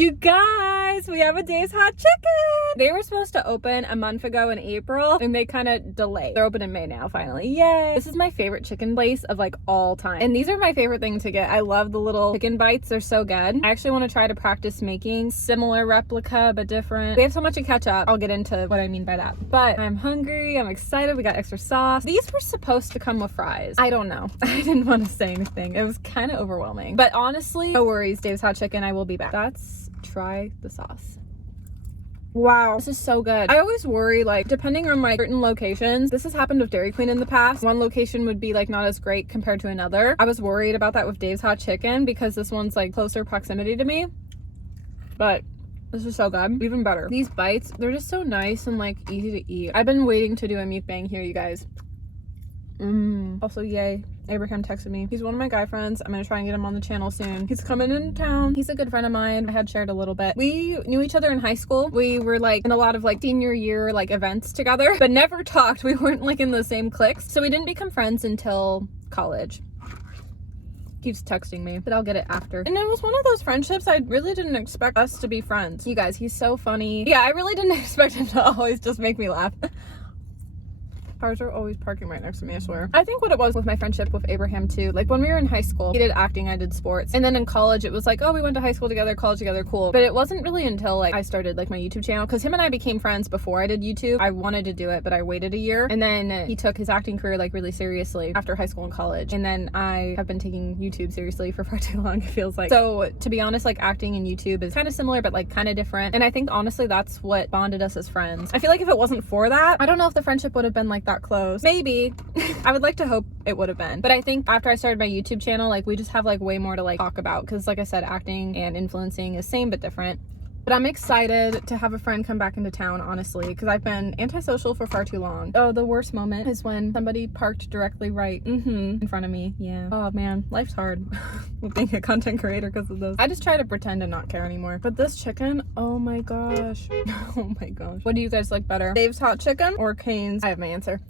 You guys, we have a Dave's Hot Chicken. They were supposed to open a month ago in April and they kind of delayed. They're open in May now, finally. Yay. This is my favorite chicken place of like all time. And these are my favorite thing to get. I love the little chicken bites. They're so good. I actually want to try to practice making similar replica, but different. We have so much to catch up. I'll get into what I mean by that. But I'm hungry. I'm excited. We got extra sauce. These were supposed to come with fries. I don't know. I didn't want to say anything. It was kind of overwhelming. But honestly, no worries, Dave's Hot Chicken. I will be back. Let's try the sauce. Wow, this is so good. I always worry, like, depending on like certain locations, this has happened with Dairy Queen in the past. One location would be like not as great compared to another. I was worried about that with Dave's Hot Chicken because this one's like closer proximity to me. But this is so good. Even better. These bites, they're just so nice and like easy to eat. I've been waiting to do a mukbang here, you guys. Also, yay. Abraham texted me. He's one of my guy friends. I'm gonna try and get him on the channel soon. He's coming into town. He's a good friend of mine. I had shared a little bit. We knew each other in high school. We were like in a lot of like senior year like events together, but never talked. We weren't like in the same cliques. So we didn't become friends until college. Keeps texting me, but I'll get it after. And it was one of those friendships I really didn't expect us to be friends. You guys, he's so funny. Yeah, I really didn't expect him to always just make me laugh. Cars are always parking right next to me, I swear. I think what it was with my friendship with Abraham too, like when we were in high school, he did acting, I did sports. And then in college, it was like, oh, we went to high school together, college together, cool. But it wasn't really until like I started like my YouTube channel, because him and I became friends before I did YouTube. I wanted to do it, but I waited a year. And then he took his acting career like really seriously after high school and college. And then I have been taking YouTube seriously for far too long, it feels like. So to be honest, like acting and YouTube is kind of similar, but like kind of different. And I think honestly, that's what bonded us as friends. I feel like if it wasn't for that, I don't know if the friendship would have been like that close. Maybe. I would like to hope it would have been, but I think after I started my YouTube channel, like we just have like way more to like talk about, because like I said, acting and influencing is same but different. But I'm excited to have a friend come back into town, honestly, because I've been antisocial for far too long. Oh, the worst moment is when somebody parked directly right in front of me. Yeah. Oh man, life's hard with being a content creator because of this. I just try to pretend to not care anymore. But this chicken, oh my gosh. Oh my gosh. What do you guys like better? Dave's Hot Chicken or Cane's? I have my answer.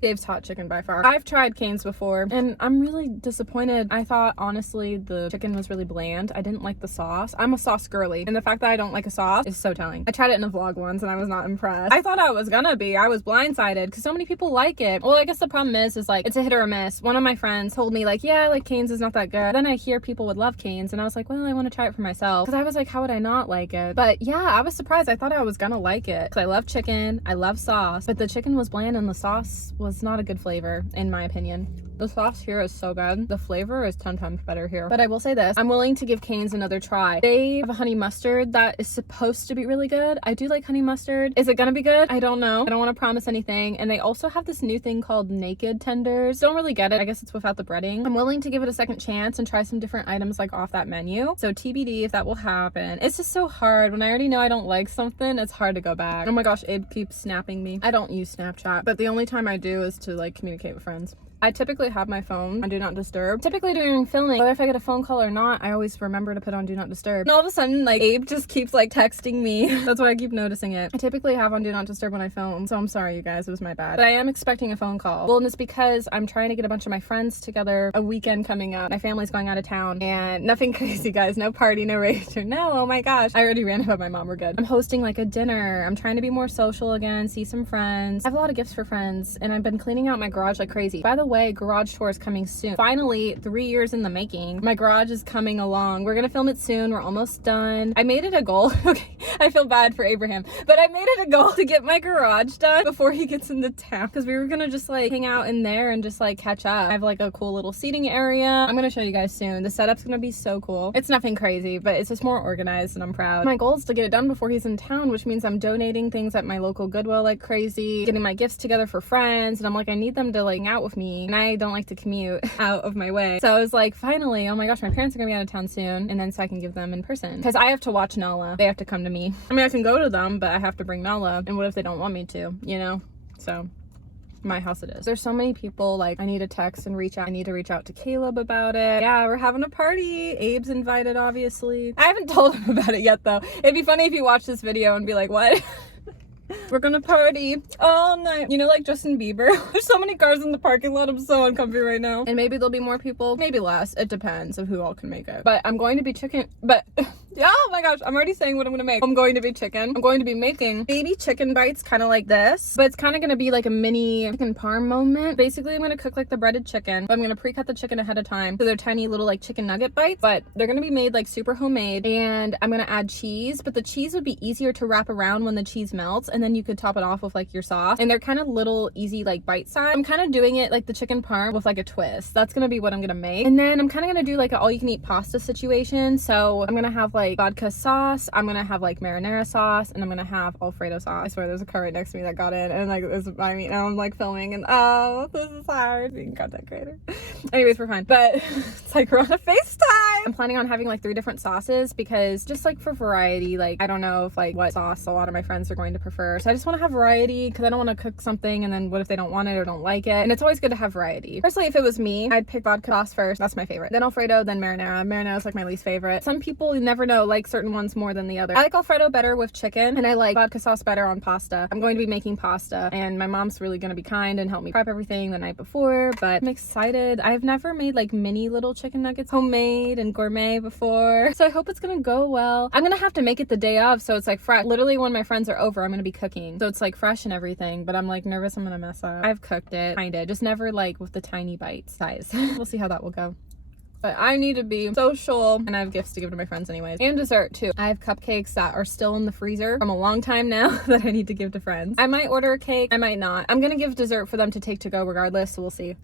Dave's Hot Chicken by far. I've tried Cane's before and I'm really disappointed. I thought honestly the chicken was really bland. I didn't like the sauce. I'm a sauce girly, and the fact that I don't like a sauce is so telling. I tried it in a vlog once and I was not impressed. I thought I was gonna be. I was blindsided because so many people like it. Well, I guess the problem is like it's a hit or a miss. One of my friends told me like, yeah, like Cane's is not that good. Then I hear people would love Cane's and I was like, well, I want to try it for myself, because I was like, how would I not like it? But yeah, I was surprised. I thought I was gonna like it because I love chicken, I love sauce, but the chicken was bland and the sauce was not a good flavor in my opinion. The sauce here is so good. The flavor is 10 times better here. But I will say this, I'm willing to give Cane's another try. They have a honey mustard that is supposed to be really good. I do like honey mustard. Is it gonna be good? I don't know. I don't want to promise anything. And they also have this new thing called naked tenders. Don't really get it. I guess it's without the breading. I'm willing to give it a second chance and try some different items like off that menu. So TBD if that will happen. It's just so hard. When I already know I don't like something, it's hard to go back. Oh my gosh, Abe keeps snapping me. I don't use Snapchat, but the only time I do is to like communicate with friends. I typically have my phone on Do Not Disturb. Typically during filming, whether if I get a phone call or not, I always remember to put on Do Not Disturb. And all of a sudden, like, Abe just keeps, like, texting me. That's why I keep noticing it. I typically have on Do Not Disturb when I film, so I'm sorry, you guys. It was my bad. But I am expecting a phone call. Well, and it's because I'm trying to get a bunch of my friends together. A weekend coming up. My family's going out of town. And nothing crazy, guys. No party, no rage. No, oh my gosh. I already ran about my mom. We're good. I'm hosting, like, a dinner. I'm trying to be more social again, see some friends. I have a lot of gifts for friends, and I've been cleaning out my garage like crazy. By the way, garage tour is coming soon. Finally, 3 years in the making. My garage is coming along. We're gonna film it soon. We're almost done. I made it a goal. Okay, I feel bad for Abraham, but I made it a goal to get my garage done before he gets into town, because we were gonna just like hang out in there and just like catch up. I have like a cool little seating area. I'm gonna show you guys soon. The setup's gonna be so cool. It's nothing crazy, but it's just more organized and I'm proud. My goal is to get it done before he's in town, which means I'm donating things at my local Goodwill like crazy, getting my gifts together for friends, and I'm like, I need them to like hang out with me, and I don't like to commute out of my way. So I was like, finally, oh my gosh, my parents are gonna be out of town soon, and then so I can give them in person, because I have to watch Nala. They have to come to me. I mean, I can go to them, but I have to bring Nala, and what if they don't want me to, you know? So my house it is. There's so many people, like, I need to text and reach out. I need to reach out to Caleb about it. Yeah, we're having a party. Abe's invited, obviously. I haven't told him about it yet, though. It'd be funny if you watch this video and be like, what? We're gonna party all night. You know, like Justin Bieber. There's so many cars in the parking lot. I'm so uncomfy right now. And maybe there'll be more people, maybe less. It depends of who all can make it. But I'm going to be but yeah, oh my my gosh, I'm already saying what I'm gonna make. I'm going to be chicken. I'm going to be making baby chicken bites kind of like this, but it's kind of gonna be like a mini chicken parm moment. Basically, I'm gonna cook like the breaded chicken, but I'm gonna pre-cut the chicken ahead of time so they're tiny little like chicken nugget bites, but they're gonna be made like super homemade. And I'm gonna add cheese, but the cheese would be easier to wrap around when the cheese melts, and then you could top it off with like your sauce. And they're kind of little easy like bite size. I'm kind of doing it like the chicken parm with like a twist. That's gonna be what I'm gonna make. And then I'm kind of gonna do like an all you can eat pasta situation. So I'm gonna have like vodka sauce, I'm gonna have like marinara sauce, and I'm gonna have Alfredo sauce. I swear there's a car right next to me that got in, and like now I'm like filming, and oh, this is hard being a content creator. Anyways, we're fine, but it's like we're on a FaceTime. I'm planning on having like 3 different sauces because just like for variety, like I don't know if like what sauce a lot of my friends are going to prefer, so I just want to have variety because I don't want to cook something and then what if they don't want it or don't like it. And it's always good to have variety. Personally, if it was me, I'd pick vodka sauce first. That's my favorite, then Alfredo, then marinara. Marinara is like my least favorite. Some people, you never know, like certain ones more than the other. I like Alfredo better with chicken, and I like vodka sauce better on pasta. I'm going to be making pasta, and my mom's really going to be kind and help me prep everything the night before, but I'm excited. I've never made like mini little chicken nuggets homemade and gourmet before, so I hope it's gonna go well. I'm gonna have to make it the day of, so it's like fresh. Literally when my friends are over, I'm gonna be cooking, so it's like fresh and everything, but I'm like nervous I'm gonna mess up. I've cooked it kinda, just never like with the tiny bite size. We'll see how that will go. But I need to be social, and I have gifts to give to my friends anyways. And dessert too. I have cupcakes that are still in the freezer from a long time now that I need to give to friends. I might order a cake, I might not. I'm gonna give dessert for them to take to go regardless, so we'll see.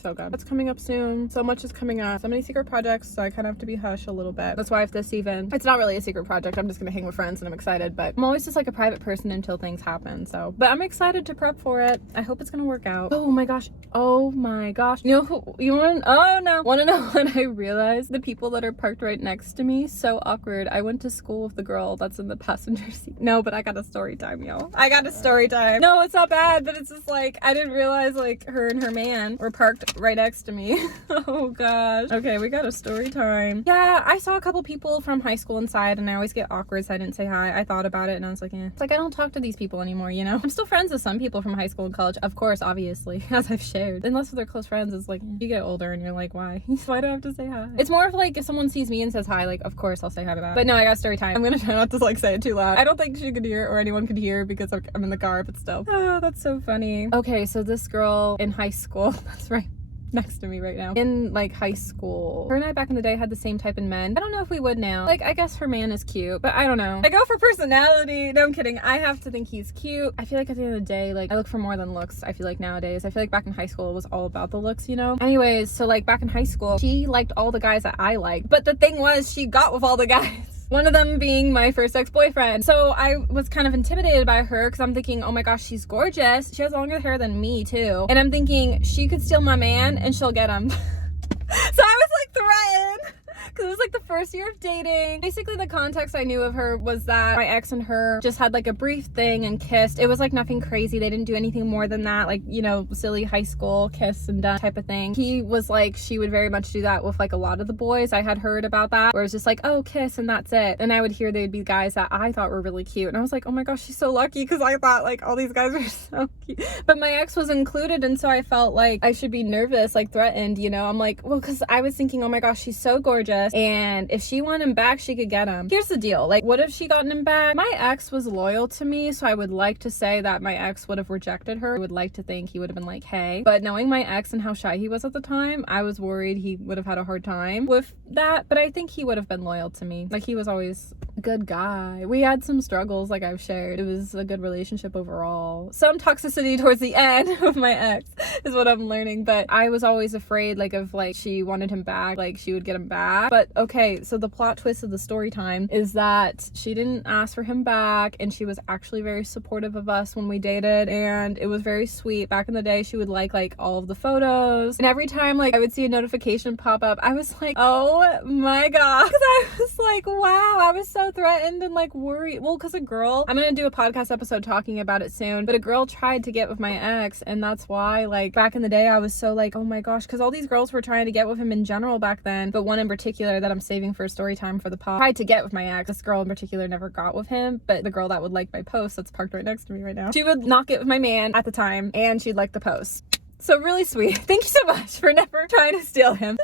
So good. That's coming up soon. So much is coming up. So many secret projects, so I kind of have to be hush a little bit. That's why if this even, it's not really a secret project, I'm just gonna hang with friends and I'm excited, but I'm always just like a private person until things happen. So, but I'm excited to prep for it. I hope it's gonna work out. Oh my gosh. Oh my gosh. You know who, you want to, oh no. Want to know when I realized the people that are parked right next to me? So awkward. I went to school with the girl that's in the passenger seat. No, but I got a story time, y'all. I got a story time. No, it's not bad, but it's just like, I didn't realize like her and her man were parked right next to me. Oh gosh. Okay, we got a story time. Yeah, I saw a couple people from high school inside, and I always get awkward, so I didn't say hi. I thought about it and I was like, eh. It's like I don't talk to these people anymore, you know? I'm still friends with some people from high school and college, of course, obviously, as I've shared. Unless they're close friends, it's like you get older and you're like, why? Why do I have to say hi? It's more of like if someone sees me and says hi, like of course I'll say hi to that. But no, I got story time. I'm gonna try not to like say it too loud. I don't think she could hear or anyone could hear because I'm in the car, but still. Oh, that's so funny. Okay, so this girl in high school, that's right, next to me right now, in like high school, her and I back in the day had the same type of men. I don't know if we would now. Like I guess her man is cute, but I don't know. I go for personality. No, I'm kidding. I have to think he's cute. I feel like at the end of the day, like I look for more than looks. I feel like nowadays, I feel like back in high school it was all about the looks, you know? Anyways, so like back in high school, she liked all the guys that I liked, but the thing was she got with all the guys. One of them being my first ex-boyfriend. So I was kind of intimidated by her because I'm thinking, oh my gosh, she's gorgeous. She has longer hair than me too. And I'm thinking she could steal my man and she'll get him. So I was like threatened. Because it was like the first year of dating. Basically the context I knew of her was that my ex and her just had like a brief thing and kissed. It was like nothing crazy. They didn't do anything more than that, like, you know, silly high school kiss and done type of thing. He was like, she would very much do that with like a lot of the boys. I had heard about that, where it was just like, oh, kiss and that's it. And I would hear they'd be guys that I thought were really cute, and I was like, oh my gosh, she's so lucky, because I thought like all these guys were so cute. But my ex was included, and so I felt like I should be nervous, like threatened, you know? I'm like, well, because I was thinking, oh my gosh, she's so gorgeous, and if she wanted him back, she could get him. Here's the deal, like, what if she gotten him back? My ex was loyal to me, so I would like to say that my ex would have rejected her. I would like to think he would have been like, hey. But knowing my ex and how shy he was at the time, I was worried he would have had a hard time with that, but I think he would have been loyal to me. Like, he was always a good guy. We had some struggles, like I've shared. It was a good relationship overall. Some toxicity towards the end of my ex is what I'm learning, but I was always afraid, like, of like she wanted him back, like she would get him back. But okay, so the plot twist of the story time is that she didn't ask for him back, and she was actually very supportive of us when we dated, and it was very sweet. Back in the day, she would like all of the photos, and every time like I would see a notification pop up, I was like, oh my god, because I was like, wow, I was so threatened and like worried. Well, because a girl, I'm gonna do a podcast episode talking about it soon, but a girl tried to get with my ex, and that's why, like, back in the day I was so like, oh my gosh, because all these girls were trying to get with him in general back then, but one in particular that I'm saving for a story time for the pod tried to get with my ex. This girl in particular never got with him, but the girl that would like my post that's parked right next to me right now, she would not get with my man at the time, and she'd like the post. So really sweet. Thank you so much for never trying to steal him.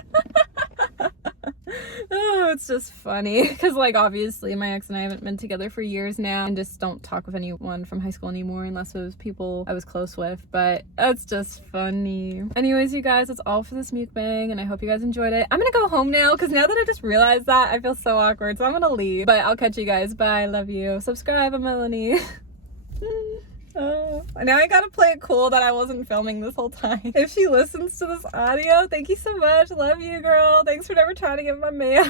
Oh, it's just funny because, like, obviously my ex and I haven't been together for years now and just don't talk with anyone from high school anymore unless it was people I was close with, but that's just funny. Anyways, you guys, that's all for this mukbang, and I hope you guys enjoyed it. I'm gonna go home now because now that I just realized that, I feel so awkward, so I'm gonna leave, but I'll catch you guys. Bye. Love you. Subscribe. I'm Melanie. Oh, now I gotta play it cool that I wasn't filming this whole time. If she listens to this audio, thank you so much. Love you, girl. Thanks for never trying to get my mail.